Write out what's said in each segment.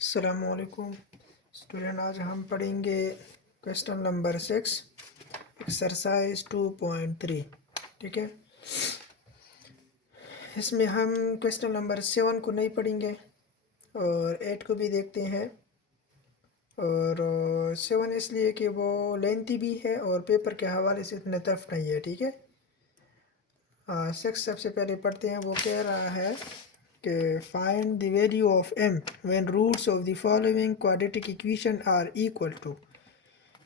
अस्सलामुअलैकुम स्टूडेंट, आज हम पढ़ेंगे क्वेश्चन नंबर 6 एक्सरसाइज 2.3। ठीक है, इसमें हम क्वेश्चन नंबर 7 को नहीं पढ़ेंगे और 8 को भी देखते हैं। और 7 इसलिए कि वो लेंथी भी है और पेपर के हवाले से इतना टफ नहीं है। ठीक है, 6 सबसे पहले पढ़ते हैं। वो कह रहा है कि find the value of m when roots of the following quadratic equation are equal to.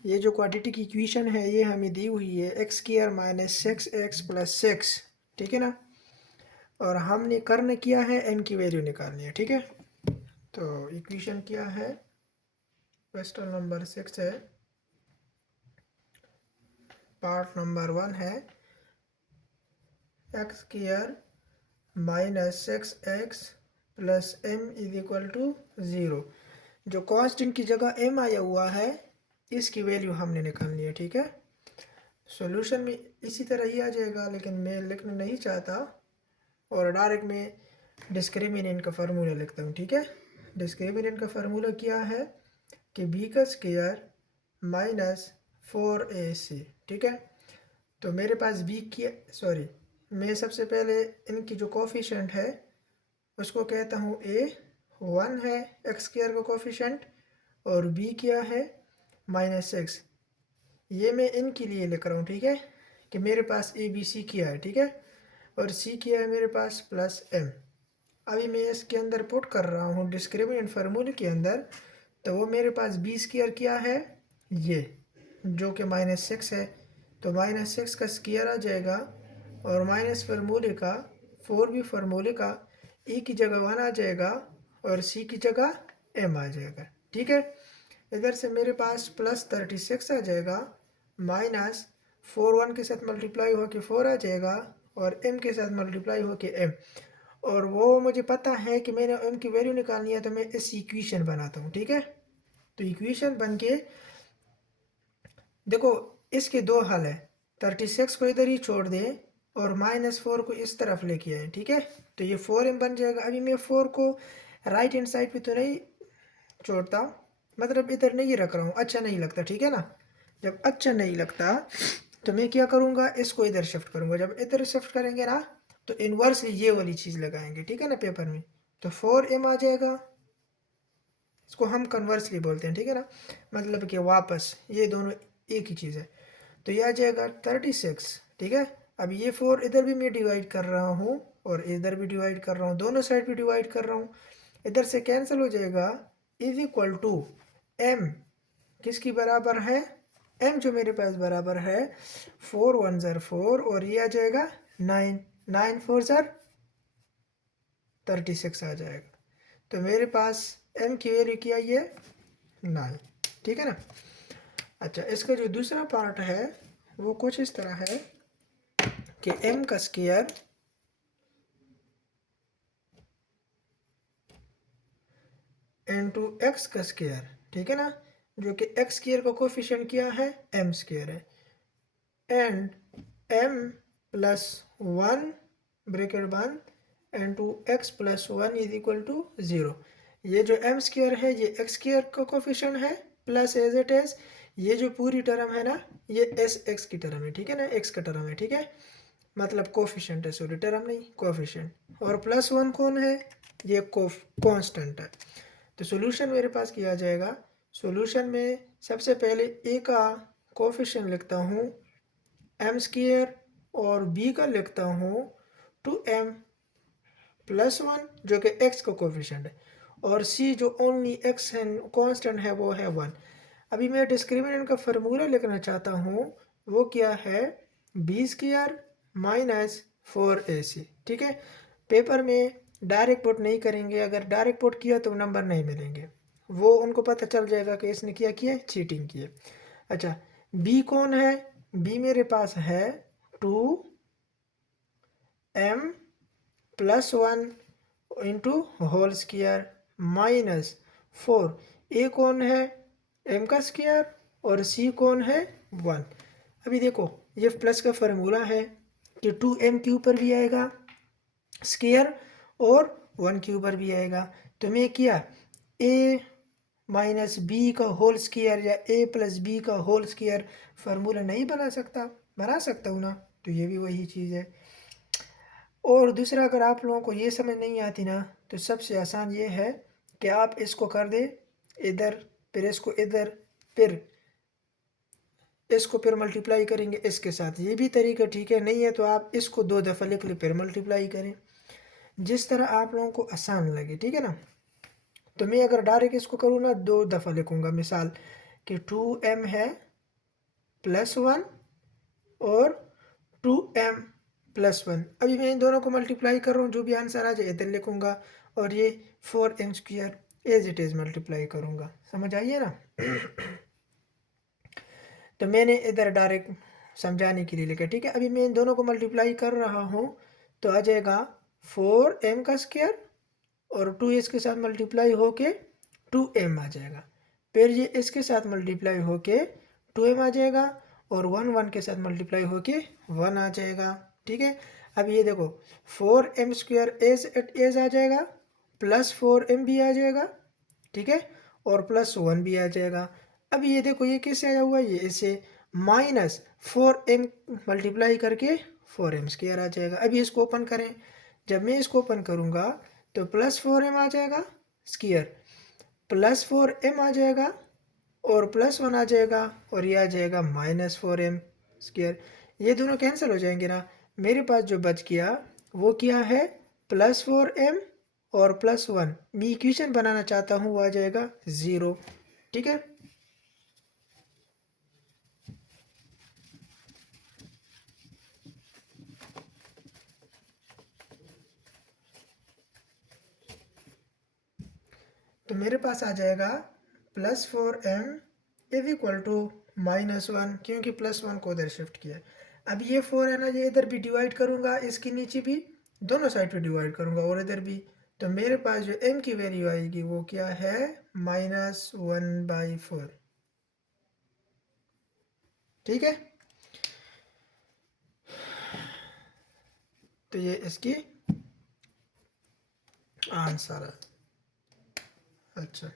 ये जो क्वाड्रेटिक इक्वेशन है ये हमें दी हुई है x square minus 6x plus 6। ठीक है ना, और हमने करने किया है n की वैल्यू निकालनी है। ठीक है, तो इक्वेशन क्या है, क्वेश्चन नंबर 6 है, पार्ट नंबर 1 है x square minus 6x plus m is equal to 0। जो कांस्टेंट की जगह m आया हुआ है इसकी वैल्यू हमने निकालनी है। ठीक है, सॉल्यूशन में इसी तरह ही आ जाएगा, लेकिन मैं लिखना नहीं चाहता और डायरेक्ट मैं डिस्क्रिमिनेंट का फार्मूला लिखता हूँ। ठीक है, डिस्क्रिमिनेंट का फार्मूला क्या है कि b का स्क्वायर माइनस 4ac। ठीक है, तो मेरे पास मैं सबसे पहले इनकी जो कोफिशिएंट है उसको कहता हूँ a1 है एक्स स्क्वायर का कोफिशिएंट, और b क्या है माइनस 6। ये मैं इनके लिए लिख रहा हूँ। ठीक है, कि मेरे पास ए बी सी किया है। ठीक है, और c किया है मेरे पास प्लस m। अभी मैं इसके अंदर पुट कर रहा हूँ डिस्क्रिमिनेंट फार्मूले के अंदर, तो वो मेरे पास बी स्क्वायर क्या है ये जो कि माइनस 6 है, तो माइनस 6 का स्क्वायर आ जाएगा और माइनस फार्मूले का 4b फार्मूले का e की जगह 1 आ जाएगा और c की जगह m आ जाएगा। ठीक है, इधर से मेरे पास प्लस 36 आ जाएगा, माइनस 4 1 के साथ मल्टीप्लाई होके 4 आ जाएगा और m के साथ मल्टीप्लाई होके m। और वो मुझे पता है कि मैंने m की वैल्यू निकालनी है, तो मैं इस इक्वेशन बनाता हूँ। ठीक है, तो इक्वेशन बन के देखो इसके दो हल है, 36 को इधर ही छोड़ दें और माइनस 4 को इस तरफ लेके आए। ठीक है, तो ये 4m बन जाएगा। अभी मैं 4 को राइट हैंड साइड पे तो नहीं छोड़ता, मतलब इधर नहीं रख रहा हूँ, अच्छा नहीं लगता। ठीक है ना, जब अच्छा नहीं लगता तो मैं क्या करूँगा, इसको इधर शिफ्ट करूँगा। जब इधर शिफ्ट करेंगे ना तो इन्वर्सली ये वाली चीज़ लगाएंगे। ठीक है ना, पेपर में तो 4m आ जाएगा, इसको हम कन्वर्सली बोलते हैं। ठीक है ना, मतलब कि वापस ये दोनों एक ही चीज़ है, तो ये आ जाएगा 36। ठीक है, अब ये 4 इधर भी मैं डिवाइड कर रहा हूँ और इधर भी डिवाइड कर रहा हूँ, दोनों साइड भी डिवाइड कर रहा हूँ, इधर से कैंसिल हो जाएगा, इज इक्वल टू m किसकी बराबर है, m जो मेरे पास बराबर है 4 1 ज़र 4 और ये आ जाएगा 9 9 4 ज़र 36 आ जाएगा। तो मेरे पास m की वैल्यू क्या है 9। ठीक है ना, अच्छा इसका जो दूसरा पार्ट है वो कुछ इस तरह है कि m का स्क्वायर इनटू x का स्क्वायर। ठीक है ना, जो कि x स्क्वायर का कोफिशिएंट क्या है m स्क्वायर है, एंड m प्लस 1 ब्रैकेट बंद into x plus 1 is equal to 0। ये जो m स्क्वायर है ये x स्क्वायर का कोफिशिएंट है प्लस एज इट इज ये जो पूरी टर्म है ना ये एस एक्स की टर्म है। ठीक है ना, x का टर्म है। ठीक है, मतलब कोफिशिएंट है, सॉरी टर्म नहीं कोफिशिएंट, और प्लस 1 कौन है, ये कांस्टेंट है। तो सॉल्यूशन मेरे पास किया जाएगा, सॉल्यूशन में सबसे पहले a का कोफिशिएंट लिखता हूँ m स्क्वायर और b का लिखता हूँ 2m प्लस 1 जो कि x का कोफिशिएंट है, और c जो ओनली x है कांस्टेंट है वो है 1। अभी मैं डिस्क्रिमिनेंट का फार्मूला लिखना चाहता हूँ, वो क्या है b स्क्वायर माइनस 4ac। ठीक है, पेपर में डायरेक्ट पुट नहीं करेंगे, अगर डायरेक्ट पुट किया तो नंबर नहीं मिलेंगे, वो उनको पता चल जाएगा कि इसने क्या किया, चीटिंग की है। अच्छा b कौन है, b मेरे पास है 2m plus 1 into whole square minus 4। A कौन है m का स्क्वायर और c कौन है 1। अभी देखो ये प्लस का फार्मूला है कि 2m के ऊपर भी आएगा स्क्वायर और 1 के ऊपर भी आएगा, तो मैं किया ए माइनस बी का होल स्क्वायर या ए प्लस बी का होल स्क्वायर फार्मूला नहीं बना सकता? बना सकता हूँ ना। तो ये भी वही चीज़ है। और दूसरा, अगर आप लोगों को ये समझ नहीं आती ना, तो सबसे आसान ये है कि आप इसको कर दे इधर, फिर इसको इधर, फिर इसको फिर मल्टीप्लाई करेंगे इसके साथ। ये भी तरीका ठीक है। नहीं है तो आप इसको 2 दफ़ा लिख ले, फिर मल्टीप्लाई करें, जिस तरह आप लोगों को आसान लगे, ठीक है ना। तो मैं अगर डायरेक्ट इसको करूँ ना, 2 दफ़ा लिखूँगा। मिसाल कि 2m है प्लस 1 और 2m प्लस 1। अभी मैं इन दोनों को मल्टीप्लाई कर रहा हूँ, जो भी आंसर आ जाए इधर लिखूँगा, और ये 4m square as it is multiply करूँगा। समझ आइए ना। तो मैंने इधर डायरेक्ट समझाने के लिए लिखा, ठीक है। अभी मैं इन दोनों को मल्टीप्लाई कर रहा हूँ, तो आ जाएगा 4m का स्क्वायर और 2 इसके साथ मल्टीप्लाई होके 2m आ जाएगा। फिर ये इसके साथ मल्टीप्लाई होके 2m आ जाएगा, और 1 के साथ मल्टीप्लाई होके 1 आ जाएगा, ठीक है। अब ये देखो 4m square as it is आ जाएगा, प्लस 4m भी आ जाएगा, ठीक है, और प्लस 1 भी आ जाएगा। अब ये देखो ये कैसे आया हुआ है, ये इसे माइनस 4m मल्टीप्लाई करके 4m स्क्वायर आ जाएगा। अभी इसको ओपन करें। जब मैं इसको ओपन करूँगा तो प्लस 4m आ जाएगा स्क्वायर, प्लस 4m आ जाएगा, और प्लस 1 आ जाएगा, और ये आ जाएगा माइनस 4m स्क्वायर। ये दोनों कैंसिल हो जाएंगे ना। मेरे पास जो बच गया वो क्या है, प्लस 4m और प्लस 1। मैं इक्वेशन बनाना चाहता हूँ, वो आ जाएगा 0, ठीक है। तो मेरे पास आ जाएगा plus 4m is equal to minus 1, क्योंकि प्लस 1 को उधर शिफ्ट किया। अब ये 4 है ना, ये इधर भी डिवाइड करूँगा, इसके नीचे भी दोनों साइड पे डिवाइड करूँगा, और इधर भी। तो मेरे पास जो m की वैल्यू आएगी वो क्या है, -1/4, ठीक है। तो ये इसकी आंसर है। अच्छा,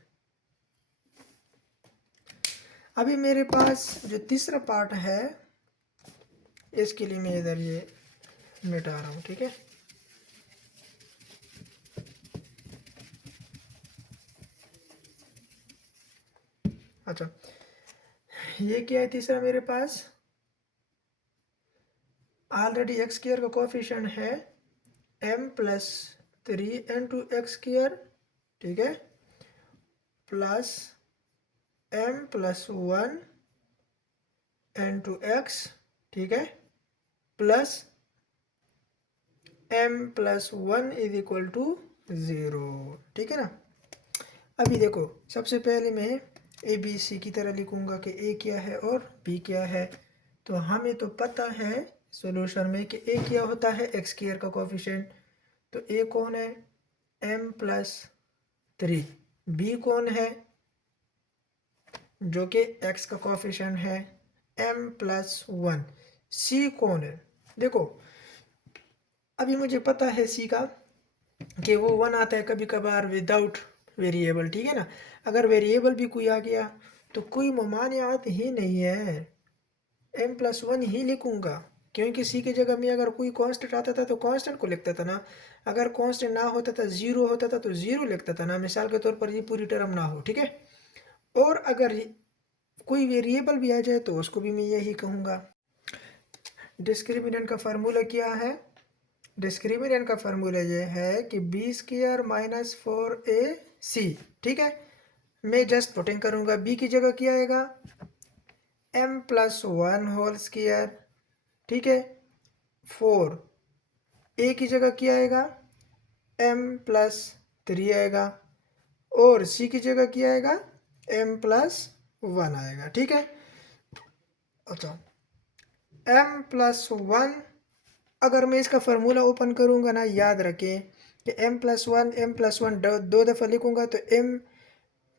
अभी मेरे पास जो तीसरा पार्ट है, इसके लिए मैं इधर ये मिटा रहा हूँ, ठीक है। अच्छा, ये क्या है तीसरा मेरे पास, ऑलरेडी एक्स स्क्वायर का कोफिशिएंट है m+3 इंटू एक्स स्क्वायर, ठीक है, प्लस m+1 इंटू एक्स, ठीक है, plus m+1 is equal to 0, ठीक है ना। अभी देखो सबसे पहले मैं ए बी सी की तरह लिखूंगा कि ए क्या है और बी क्या है। तो हमें तो पता है सॉल्यूशन में कि ए क्या होता है, एक्स स्क्वायर का कोफिशिएंट। तो ए कौन है, m+3। बी कौन है, जो कि एक्स का कोफिशिएंट है m+1। सी कौन है, देखो अभी मुझे पता है सी का कि वो 1 आता है कभी कभार विदाउट वेरिएबल, ठीक है ना। अगर वेरिएबल भी कोई आ गया तो कोई ममानियात ही नहीं है, m+1 ही लिखूंगा, क्योंकि सी की जगह में अगर कोई कांस्टेंट आता था तो कांस्टेंट को लिखता था ना। अगर कांस्टेंट ना होता था, जीरो होता था, तो जीरो लिखता था ना। मिसाल के तौर पर ये पूरी टर्म ना हो, ठीक है। और अगर कोई वेरिएबल भी आ जाए तो उसको भी मैं यही कहूँगा। डिस्क्रिमिनेंट का फार्मूला क्या है, डिस्क्रिमिनेंट का फार्मूला ये है कि b²-4ac, ठीक है। मैं जस्ट पुटिंग करूँगा, b की जगह क्या आएगा, m+1 होल स्क्वायर, ठीक है, 4। a की जगह क्या आएगा, m+3 आएगा, और c की जगह क्या आएगा, m+1 आएगा, ठीक है। अच्छा, m+1, अगर मैं इसका फार्मूला ओपन करूंगा ना, याद रखें कि m+1 दो दफ़ा लिखूंगा तो m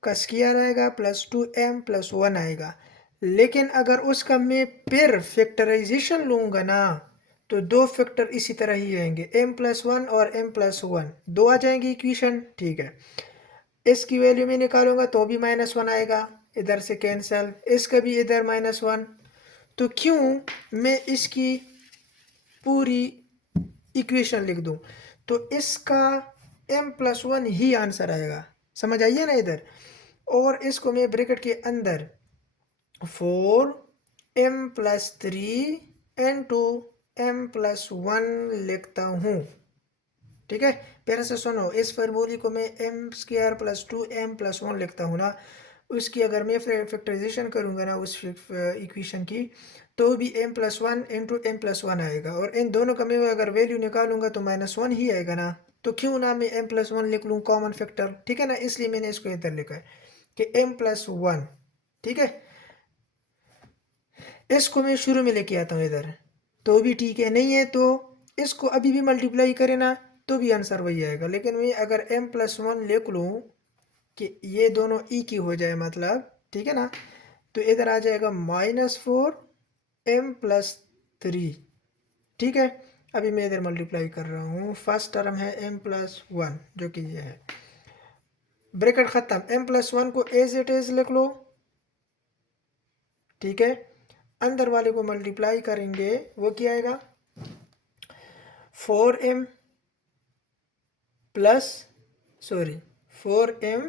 का स्क्वायर आएगा प्लस 2m+1 आएगा। लेकिन अगर उसका मैं फिर फैक्टराइजेशन लूंगा ना, तो 2 फैक्टर इसी तरह ही आएंगे, m+1 और m+1 दो आ जाएंगे इक्वेशन, ठीक है। इसकी वैल्यू मैं निकालूंगा तो भी -1 आएगा, इधर से कैंसिल, इसका भी इधर -1। तो क्यों मैं इसकी पूरी इक्वेशन लिख दूं, तो इसका m+1 ही आंसर आएगा, समझ आइए ना इधर। और इसको मैं ब्रैकेट के अंदर 4m+3 into m+1 लिखता हूँ, ठीक है। फिर से सुनो, इस फार्मूले को मैं m² + 2m+1 लिखता हूँ ना, उसकी अगर मैं फैक्टराइजेशन करूँगा ना उस इक्वेशन की, तो भी m+1 into m+1 आएगा, और इन दोनों का मैं अगर वैल्यू निकालूंगा तो -1 ही आएगा ना। तो क्यों ना मैं m+1 लिख लूँ कॉमन फैक्टर, ठीक है ना, इसलिए मैंने इसको इधर लिखा है कि m+1, ठीक है। इसको मैं शुरू में लेके आता हूँ इधर, तो भी ठीक है, नहीं है तो इसको अभी भी मल्टीप्लाई करें ना तो भी आंसर वही आएगा। लेकिन मैं अगर m+1 लिख लूँ कि ये दोनों ई की हो जाए मतलब, ठीक है ना, तो इधर आ जाएगा -4m+3, ठीक है। अभी मैं इधर मल्टीप्लाई कर रहा हूँ, फर्स्ट टर्म है m+1 जो कि ये है, ब्रैकेट ख़त्म, m+1 को एज इट इज़ लिख लो, ठीक है। अंदर वाले को मल्टीप्लाई करेंगे, वो क्या आएगा 4m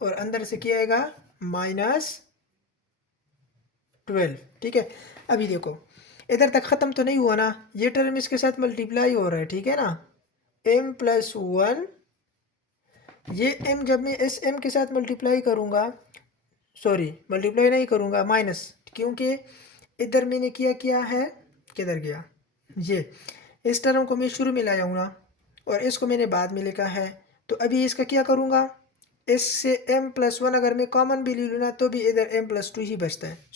और अंदर से क्या आएगा -12, ठीक है। अभी देखो इधर तक ख़त्म तो नहीं हुआ ना, ये टर्म इसके साथ मल्टीप्लाई हो रहा है, ठीक है ना, m+1, ये m जब मैं इस m के साथ मल्टीप्लाई करूँगा, मल्टीप्लाई नहीं करूँगा, माइनस, क्योंकि इधर मैंने किया है, किधर गया, ये इस टर्म को मैं शुरू में लाया हूँ ना, और इसको मैंने बाद में लिखा है। तो अभी इसका क्या करूँगा, इससे m+1 अगर मैं कॉमन भी ले लूँ ना तो भी इधर m+2 ही बचता है,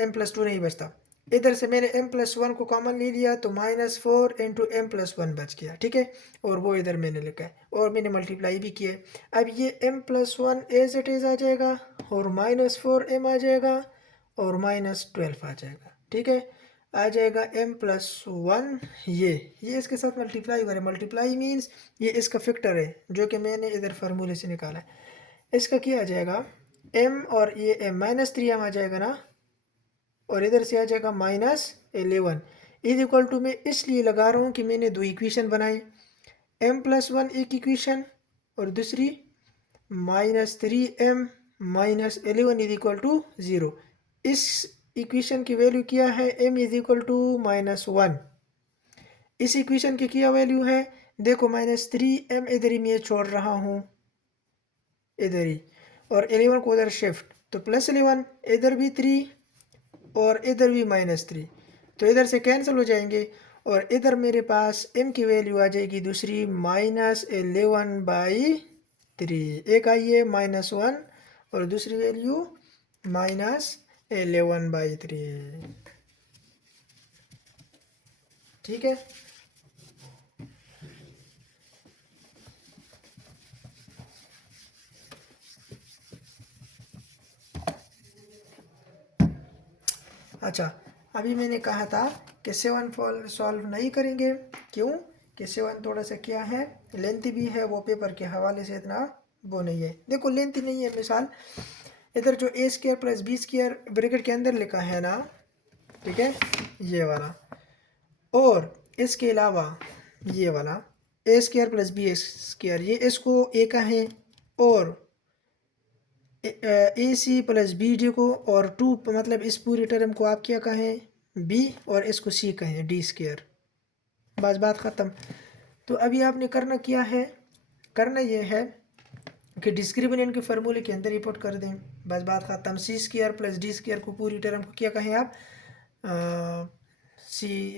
m+2 नहीं बचता। इधर से मैंने m+1 को कॉमन ले लिया तो -4 into m+1 बच गया, ठीक है। और वो इधर मैंने लिखा है और मैंने मल्टीप्लाई भी किया है। अब ये m+1 एज इट इज़ आ जाएगा और -4m आ जाएगा और -12 आ जाएगा, ठीक है। आ जाएगा m+1, ये इसके साथ मल्टीप्लाई करें, मल्टीप्लाई मीन्स ये इसका फैक्टर है जो कि मैंने इधर फार्मूले से निकाला है। इसका क्या आ जाएगा m और ये m -3m आ जाएगा ना, और इधर से आ जाएगा -11 इज इक्वल टू, मैं इसलिए लगा रहा हूँ कि मैंने दो इक्वेशन बनाए, m+1 एक इक्वेशन और दूसरी -3m -11 इज इक्वल टू 0। इस इक्वेशन की वैल्यू क्या है, m इज इक्वल टू -1, इस इक्वेशन की क्या वैल्यू है, देखो -3m इधर ही मैं छोड़ रहा हूँ, इधर ही, और 11 को उधर शिफ्ट, तो +11, इधर भी 3 और इधर भी -3, तो इधर से कैंसिल हो जाएंगे, और इधर मेरे पास m की वैल्यू आ जाएगी दूसरी -11/3, एक आई है -1 और दूसरी वैल्यू -11/3, ठीक है। अच्छा, अभी मैंने कहा था कि 7 सॉल्व नहीं करेंगे, क्यों कि 7 थोड़ा सा क्या है, लेंथी भी है, वो पेपर के हवाले से इतना वो नहीं है। देखो लेंथी नहीं है, मिसाल इधर जो a² + b² ब्रैकेट के अंदर लिखा है ना, ठीक है, ये वाला, और इसके अलावा ये वाला a² + b², ये इसको a का है, और AC + BD को, और 2 मतलब इस पूरी टर्म को आप क्या कहें B, और इसको C कहें D², बस बात ख़त्म। तो अभी आपने करना क्या है, करना ये है कि डिस्क्रिमिनेंट के फार्मूले के अंदर ही पुट कर दें, बस बात ख़त्म। C² + D² को पूरी टर्म को क्या कहें आप, सी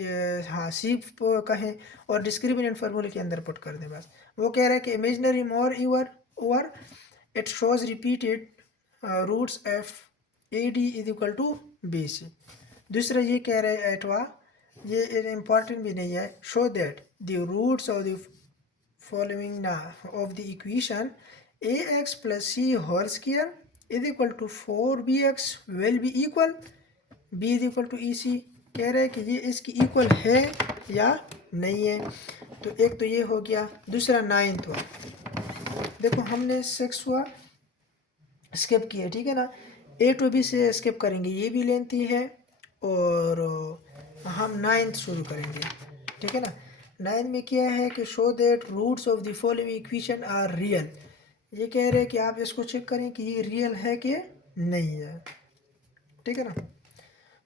कहें, और डिस्क्रिमिनेंट फार्मूले के अंदर पुट कर दें, बस। वो कह रहा है कि imaginary moreover it shows repeated roots f AD is equal to BC। दूसरा ये कह रहे हैं एटवा, ये इम्पॉर्टेंट भी नहीं है, show that the roots of the following ना of the equation ax + c whole is equal to 4bx will be equal b is equal to EC। कह रहे हैं कि ये इसकी इक्वल है या नहीं है। तो एक तो ये हो गया, दूसरा 9th हुआ। देखो हमने 6 हुआ स्किप किया, ठीक है ना। ए टू बी से स्किप करेंगे, ये भी लेंथी है, और हम 9th शुरू करेंगे, ठीक है ना। 9th में क्या है कि show that roots of the following equation are real. ये कह रहे हैं कि आप इसको चेक करें कि ये रियल है कि नहीं है, ठीक है ना।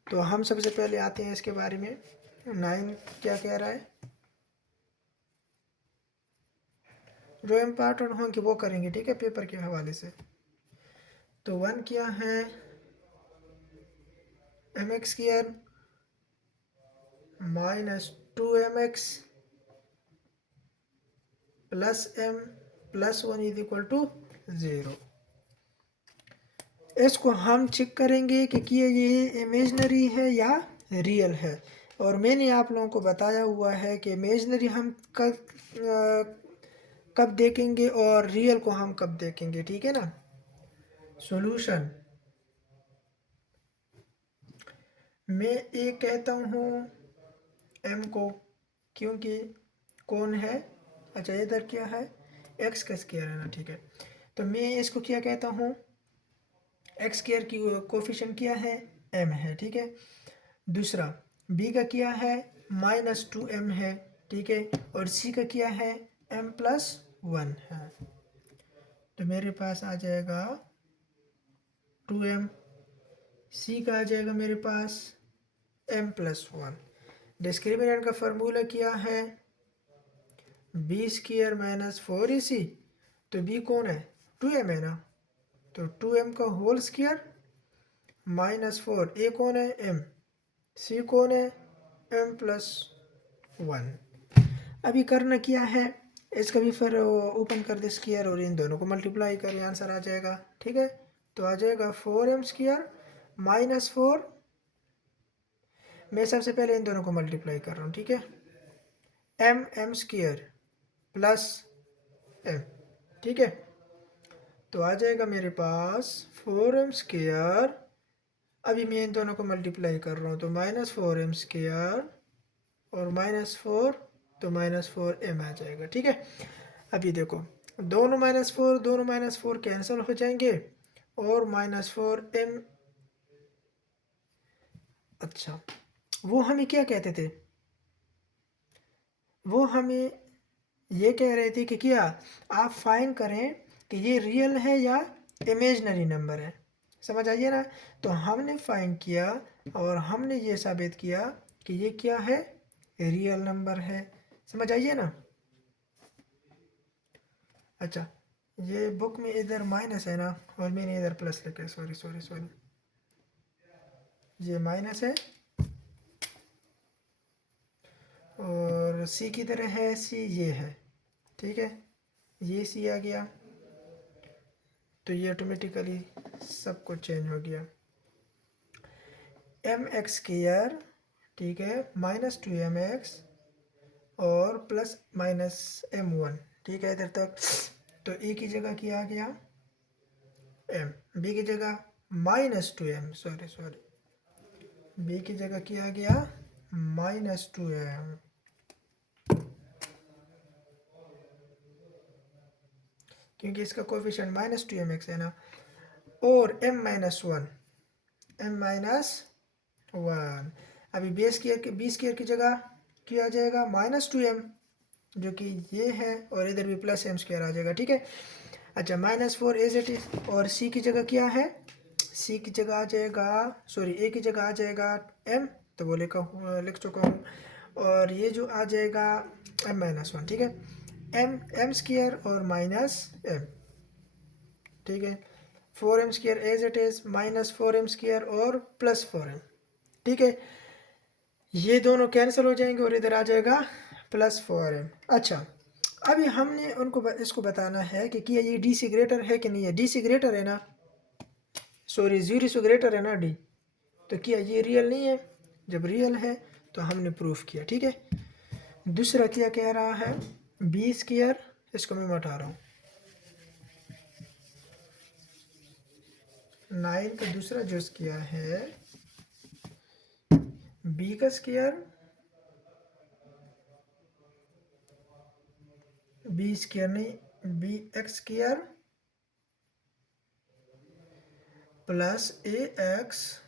तो हम सबसे पहले आते हैं इसके बारे में, 9 क्या कह रहा है, जो इम्पोर्टेंट होंगे वो करेंगे, ठीक है, पेपर के हवाले से। तो 1 क्या है, mx square minus 2mx plus m plus 1 is equal to 0। इसको हम चेक करेंगे कि क्या ये इमेजनरी है या रियल है। और मैंने आप लोगों को बताया हुआ है कि इमेजनरी हम कब देखेंगे और रियल को हम कब देखेंगे, ठीक है ना। सॉल्यूशन मैं ए कहता हूँ m को, क्योंकि कौन है, अच्छा इधर क्या है, एक्स का स्क्वायर है ना, ठीक है। तो मैं इसको क्या कहता हूँ, एक्स स्क्वायर की कोफिशिएंट क्या है, m है, ठीक है। दूसरा b का क्या है, -2m है, ठीक है। और c का क्या है, m+1 है। तो मेरे पास आ जाएगा 2m, c का आ जाएगा मेरे पास m+1। डिस्क्रिमिनेंट का फार्मूला क्या है, बी स्क्वायर माइनस 4ac। तो b कौन है, 2m है ना, तो 2m का होल स्क्वायर -4, a कौन है, m, c कौन है, m+1। अभी करना क्या है, इसका भी फिर ओपन कर दे स्क्वायर और इन दोनों को मल्टीप्लाई करें, आंसर आ जाएगा, ठीक है। तो आ जाएगा 4m स्क्वायर -4, मैं सबसे पहले इन दोनों को मल्टीप्लाई कर रहा हूँ, ठीक है, m स्क्वायर प्लस m, ठीक है। तो आ जाएगा मेरे पास 4m स्क्वायर, अभी मैं इन दोनों को मल्टीप्लाई कर रहा हूँ, तो -4m स्क्वायर और -4, तो -4m आ जाएगा, ठीक है। अभी देखो दोनों -4 कैंसिल हो जाएंगे और -4m, अच्छा वो हमें क्या कहते थे, वो हमें ये कह रहे थे कि क्या आप फाइंड करें कि ये रियल है या इमेजनरी नंबर है, समझ आइए ना। तो हमने फाइंड किया और हमने ये साबित किया कि ये क्या है, रियल नंबर है, समझ आइए ना। अच्छा ये बुक में इधर माइनस है ना, और मैंने इधर प्लस लिखा है, सॉरी सॉरी सॉरी, ये माइनस है और सी की तरह है, सी ये है, ठीक है, ये सी आ गया, तो ये ऑटोमेटिकली सब कुछ चेंज हो गया। mx स्क्वायर, ठीक है, -2mx और प्लस -m1, ठीक है इधर तक। तो ए की जगह क्या आ गया, m, b की जगह -2m, सॉरी सॉरी, b की जगह क्या आ गया, -2m, क्योंकि इसका कोफिशिएंट -2mx है ना, और m-1, m-1। अभी बी स्क्वायर की जगह क्या आ जाएगा, -2m, जो कि ये है, और इधर भी प्लस m स्क्वायर आ जाएगा, ठीक है। अच्छा -4 एज इट इज, और c की जगह क्या है, c की जगह आ जाएगा, सॉरी a की जगह आ जाएगा m, तो वो लिख चुका हूँ, और ये जो आ जाएगा m-1, ठीक है, m स्क्वायर और -m, ठीक है। 4m square as it is, -4m square और +4m, ठीक है, ये दोनों कैंसिल हो जाएंगे और इधर आ जाएगा +4m। अच्छा अभी हमने उनको इसको बताना है कि क्या ये डी से ग्रेटर है कि नहीं है, डी से ग्रेटर है ना, सॉरी 0 से ग्रेटर है ना डी, तो क्या ये रियल नहीं है, जब रियल है तो हमने प्रूफ किया, ठीक है। दूसरा क्या कह रहा है, बी स्क्वायर, इसको मैं हटा रहा हूँ, 9 का दूसरा जो स्क्वायर है, बी का स्क्वायर बी स्क्वायर नहीं, बी एक्स स्क्वायर प्लस ए एक्स,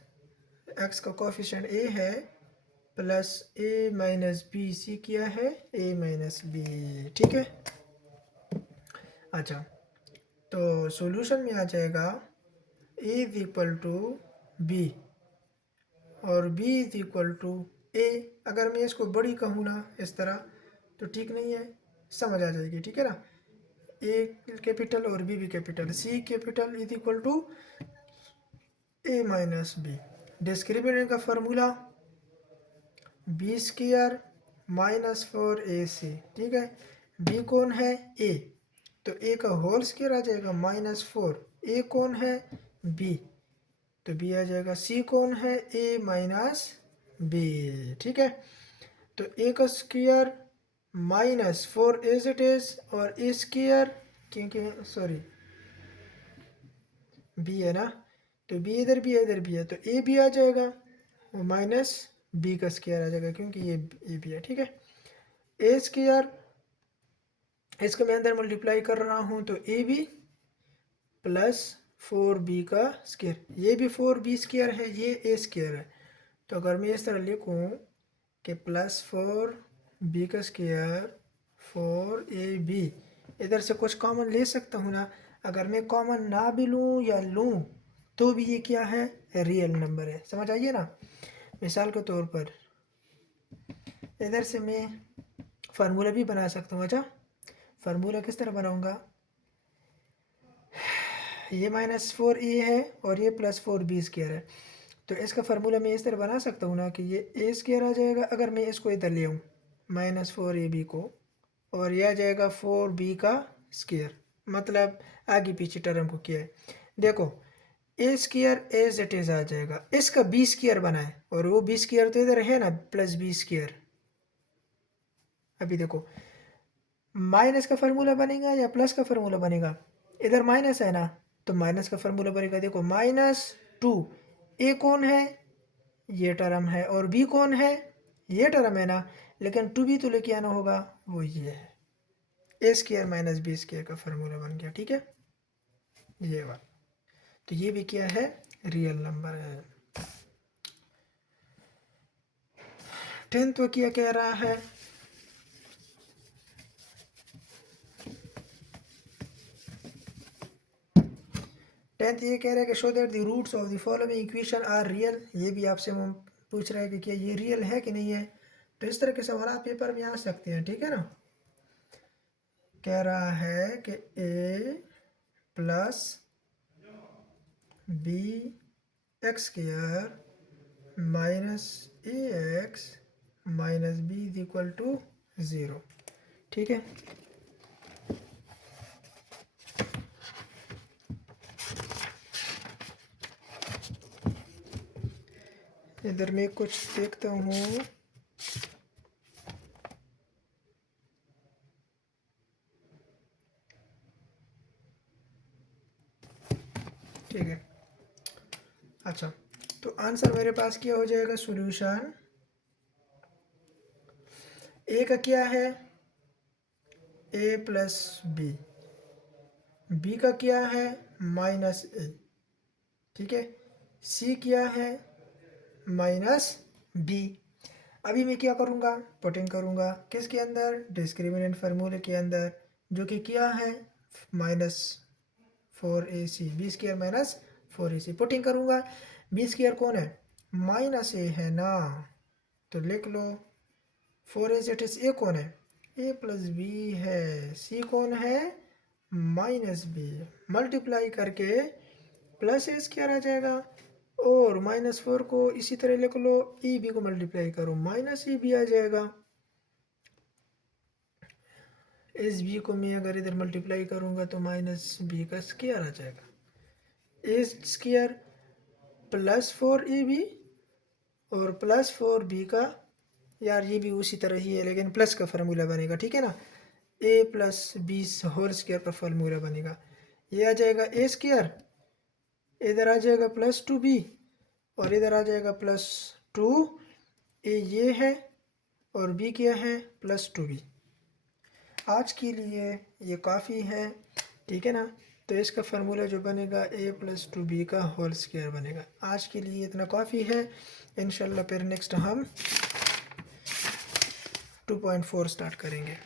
एक्स का कोफिशिएंट ए है, प्लस ए माइनस बी, सी क्या है ए माइनस बी। ठीक है। अच्छा, तो सॉल्यूशन में आ जाएगा ए इज इक्वल टू बी और b इज इक्वल टू ए। अगर मैं इसको बड़ी कहूँ ना इस तरह तो ठीक नहीं है, समझ आ जाएगी। ठीक है ना, ए कैपिटल और बी भी capital, C capital is equal to A minus B. Discriminant का formula B square minus 4ac। ठीक है, बी कौन है ए, तो ए का होल स्क्वायर आ जाएगा -4। ए कौन है बी, तो बी आ जाएगा। सी कौन है ए माइनस बी। ठीक है, तो ए का स्क्वायर -4 एज इट इज, और ए स्क्वायर क्योंकि सॉरी बी है ना, तो बी इधर भी है इधर भी है, तो ए भी आ जाएगा और माइनस बी का स्क्वायर आ जाएगा क्योंकि ये ए भी है। ठीक है, ए स्क्वायर इसको मैं अंदर मल्टीप्लाई कर रहा हूँ तो ए बी प्लस 4b का स्क्वायर, ये भी 4b स्क्वायर है, ये ए स्क्वायर है। तो अगर मैं इस तरह लिखूँ कि +4b का स्क्वायर 4ab, इधर से कुछ कॉमन ले सकता हूँ ना। अगर मैं कॉमन ना भी लूँ या लूँ तो भी ये क्या है रियल नंबर है। समझ आइए ना। मिसाल के तौर पर इधर से मैं फार्मूला भी बना सकता हूँ। अच्छा, फार्मूला किस तरह बनाऊँगा, ये -4a है और ये +4b स्क्वायर है, तो इसका फार्मूला मैं इस तरह बना सकता हूँ ना कि ये ए स्क्वायर आ जाएगा अगर मैं इसको इधर ले आऊँ -4ab को, और यह आ जाएगा 4b का स्क्वायर, मतलब आगे पीछे टर्म को किया है। देखो ए स्क्वायर एज इट इज़ आ जाएगा, इसका बी स्क्वायर बना है और वो बी स्क्वायर तो इधर है ना +b स्क्वायर। अभी देखो माइनस का फार्मूला बनेगा या प्लस का फार्मूला बनेगा, इधर माइनस है ना तो माइनस का फार्मूला बनेगा। देखो -2, ए कौन है ये टर्म है, और बी कौन है ये टर्म है ना, लेकिन 2b तो लेके आना होगा, वो ये है। ए स्क्वायर माइनस बी स्क्वायर का फार्मूला बन गया। ठीक है, ये वाला, तो ये भी क्या है रियल नंबर है। 10th तो क्या कह रहा है, टेंथ ये कह रहा है कि show that the roots of the following equation are real. ये भी आपसे पूछ रहा है कि क्या ये रियल है कि नहीं है। तो इस तरह के सवाल पेपर में आ सकते हैं। ठीक है ना, कह रहा है कि a plus b x square minus a x minus b is equal to 0। ठीक है, इधर मैं कुछ देखता हूँ। ठीक है, अच्छा, तो आंसर मेरे पास क्या हो जाएगा, सॉल्यूशन ए का क्या है a प्लस बी, बी का क्या है -a। ठीक है, सी क्या है -b। अभी मैं क्या करूँगा, पुटिंग करूँगा किसके अंदर, डिस्क्रिमिनेंट फार्मूले के अंदर, जो कि क्या है -4ac, b square -4ac putting करूँगा। बी स्क्वायर कौन है -a है ना, तो लिख लो 4ac ए कौन है a प्लस बी है, सी कौन है -b, मल्टीप्लाई करके प्लस ए स्क्वायर आ जाएगा, और -4 को इसी तरह लिख लो, ई बी को मल्टीप्लाई करो -e भी आ जाएगा। इस बी को मैं अगर इधर मल्टीप्लाई करूँगा तो -b का स्क्वायर आ जाएगा, ए स्क्वायर +4ab और +4b का, यार ये भी उसी तरह ही है लेकिन प्लस का फार्मूला बनेगा। ठीक है ना, a plus b whole square का फार्मूला बनेगा। ये आ जाएगा ए स्क्वायर, इधर आ जाएगा +2b और इधर आ जाएगा +2a, ये है और b क्या है +2b। आज के लिए ये काफ़ी है, ठीक है ना। तो इसका फार्मूला जो बनेगा a+2b का होल स्क्वायर बनेगा। आज के लिए इतना काफ़ी है। इंशाल्लाह फिर नेक्स्ट हम 2.4 स्टार्ट करेंगे।